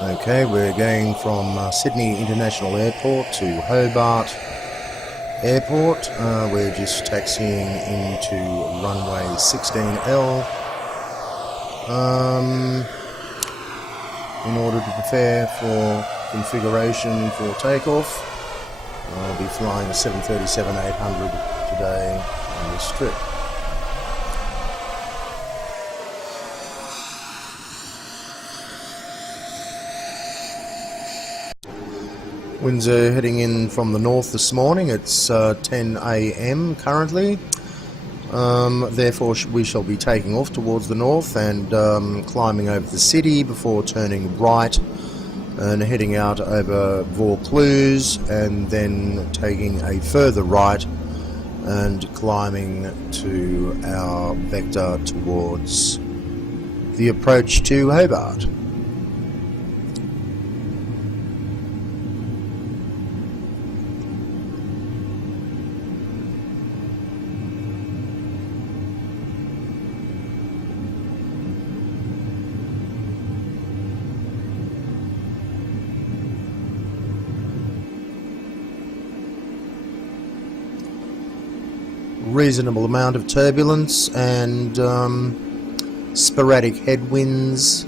Okay, we're going from Sydney International Airport to Hobart Airport. We're just taxiing into runway 16L in order to prepare for configuration for takeoff. I'll be flying a 737-800 today on this trip. Winds are heading in from the north this morning. It's 10 a.m. currently. Therefore, we shall be taking off towards the north and climbing over the city before turning right and heading out over Vaucluse and then taking a further right and climbing to our vector towards the approach to Hobart. Reasonable amount of turbulence and sporadic headwinds.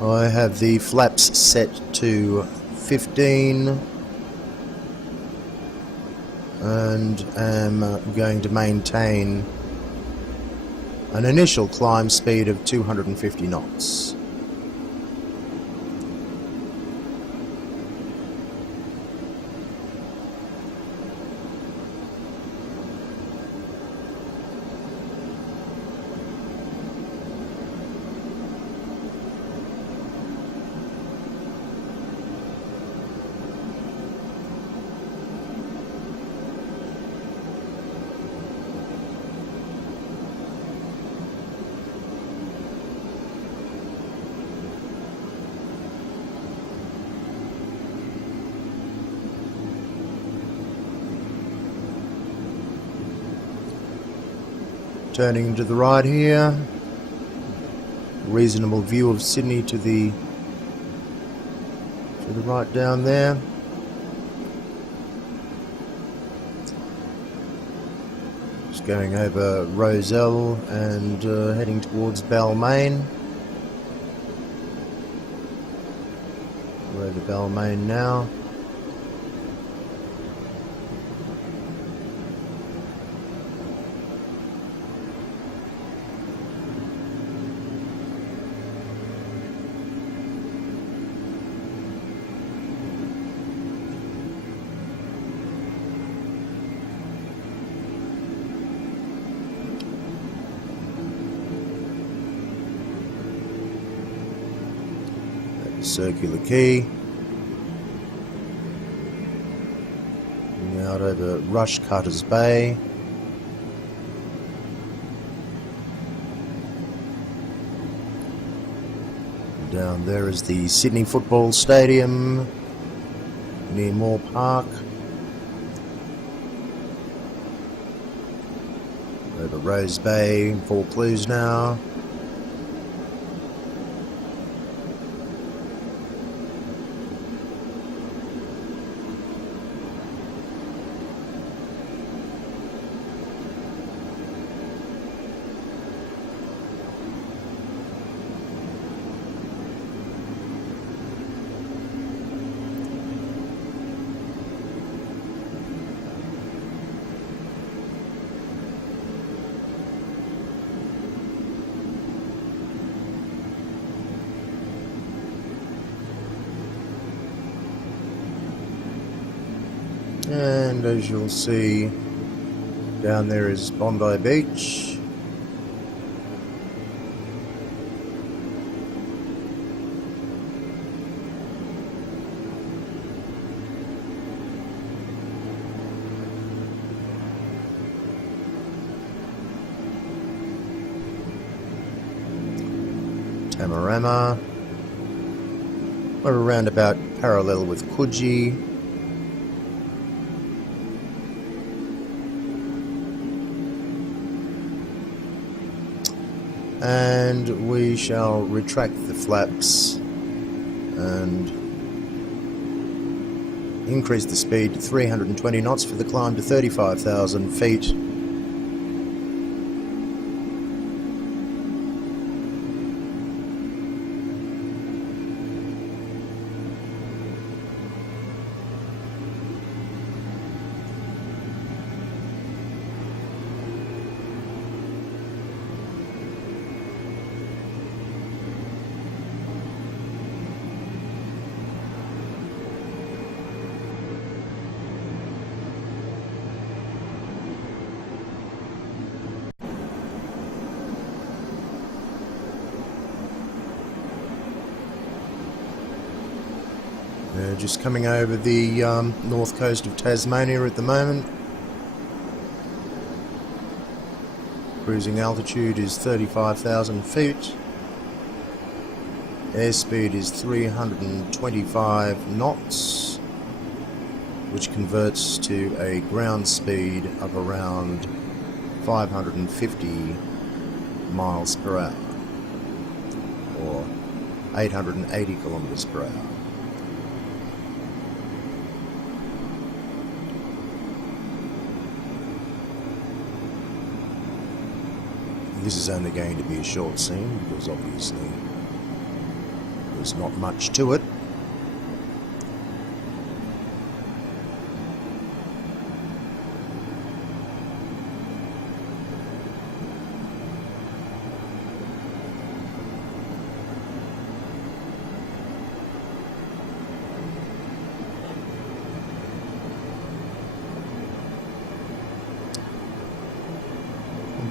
I have the flaps set to 15 and am going to maintain an initial climb speed of 250 knots. Turning to the right here, reasonable view of Sydney to the right down there. Just going over Rozelle and heading towards Balmain. We're over Balmain now. Circular Quay. Out over Rushcutters Bay. Down there is the Sydney Football Stadium near Moore Park. Over Rose Bay, Vaucluse now. And as you'll see, down there is Bondi Beach. Tamarama. We're around about parallel with Coogee. and we shall retract the flaps and increase the speed to 320 knots for the climb to 35,000 feet. Just coming over the north coast of Tasmania at the moment. Cruising altitude is 35,000 feet. Airspeed is 325 knots, which converts to a ground speed of around 550 miles per hour, or 880 kilometers per hour. This is only going to be a short scene because obviously there's not much to it.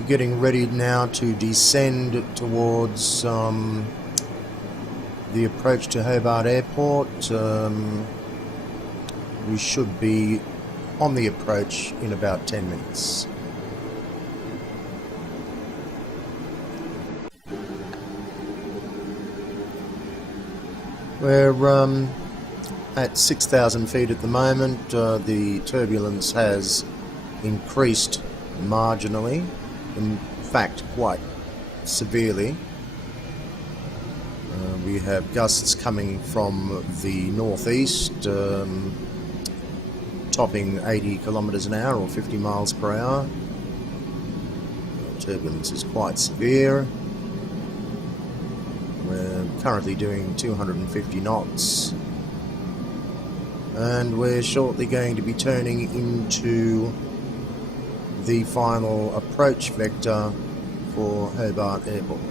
Getting ready now to descend towards the approach to Hobart Airport. We should be on the approach in about 10 minutes. We're at 6,000 feet at the moment. The turbulence has increased marginally. In fact, quite severely. We have gusts coming from the northeast, topping 80 kilometers an hour or 50 miles per hour. Turbulence is quite severe. We're currently doing 250 knots, and we're shortly going to be turning into the final approach vector for Hobart Airport.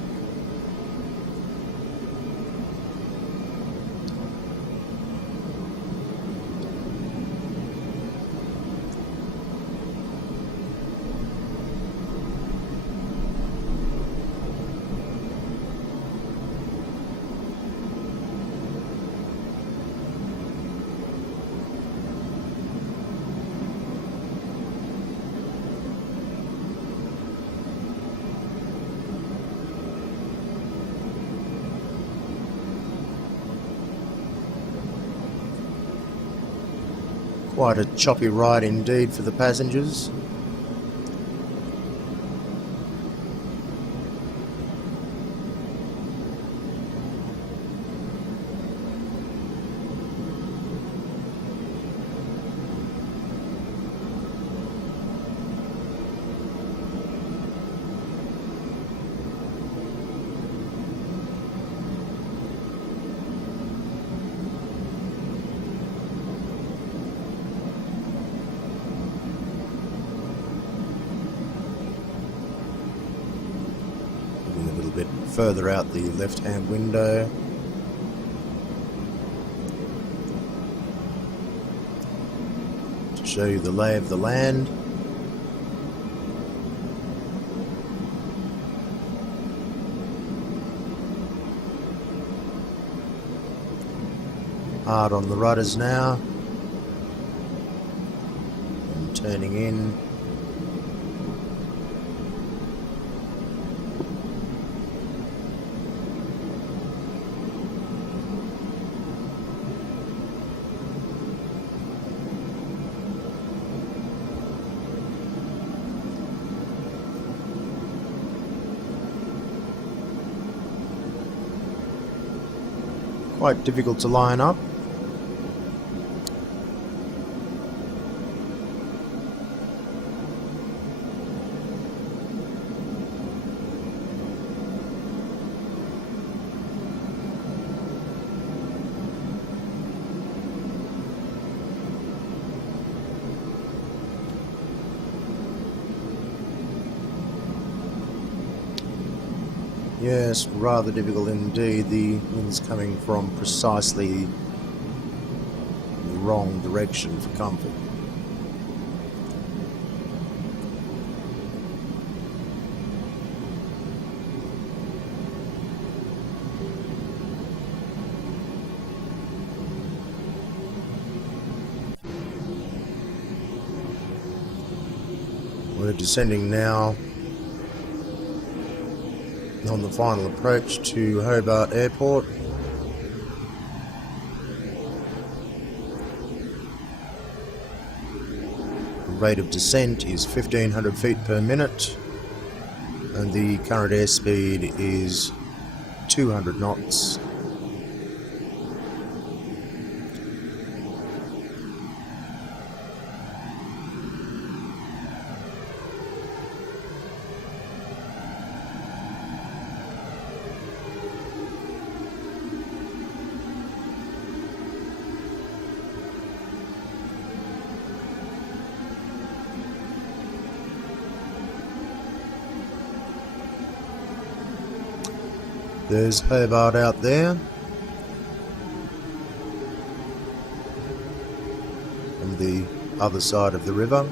Quite a choppy ride indeed for the passengers. Further out the left-hand window. To show you the lay of the land. Hard on the rudders now. And turning in. quite difficult to line up. Yes, rather difficult indeed. The wind's coming from precisely the wrong direction for comfort. We're descending now on the final approach to Hobart Airport. The rate of descent is 1500 feet per minute and the current airspeed is 200 knots. There's Hobart out there. On the other side of the river.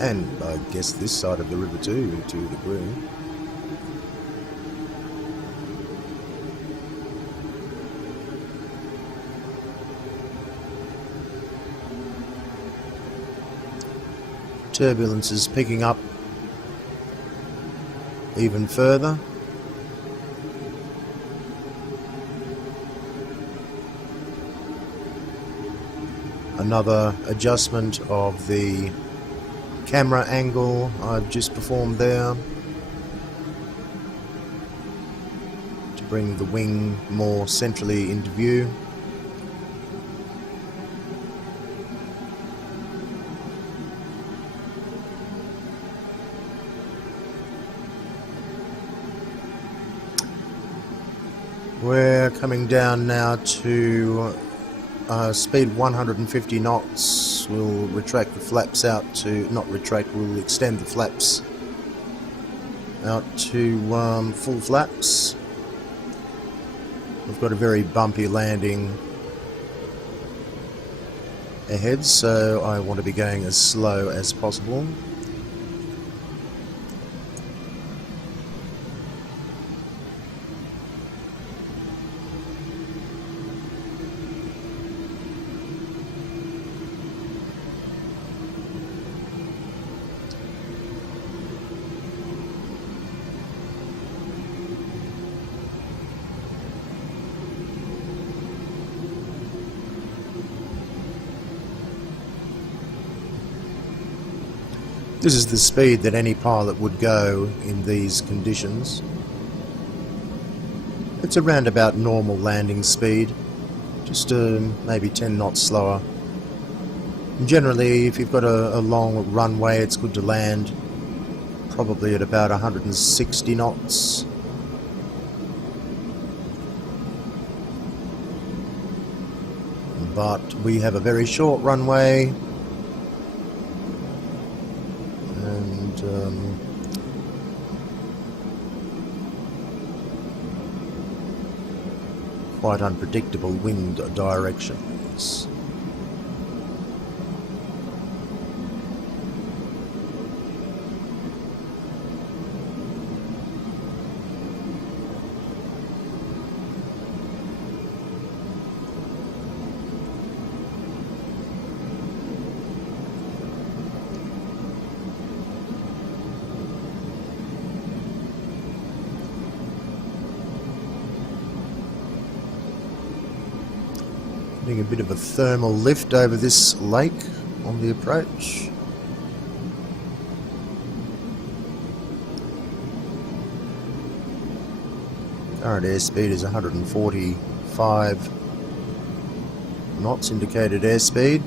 And I guess this side of the river too, to a degree. Turbulence is picking up even further. Another adjustment of the camera angle I've just performed there to bring the wing more centrally into view. We're coming down now to speed 150 knots. We'll retract the flaps out to, not retract, we'll extend the flaps out to full flaps. We've got a very bumpy landing ahead, so I want to be going as slow as possible. This is the speed that any pilot would go in these conditions. It's around about normal landing speed, just maybe 10 knots slower. And generally, if you've got a long runway, it's good to land probably at about 160 knots. But we have a very short runway. Quite unpredictable wind directions. Getting a bit of a thermal lift over this lake. on the approach. Current airspeed is 145 knots indicated airspeed.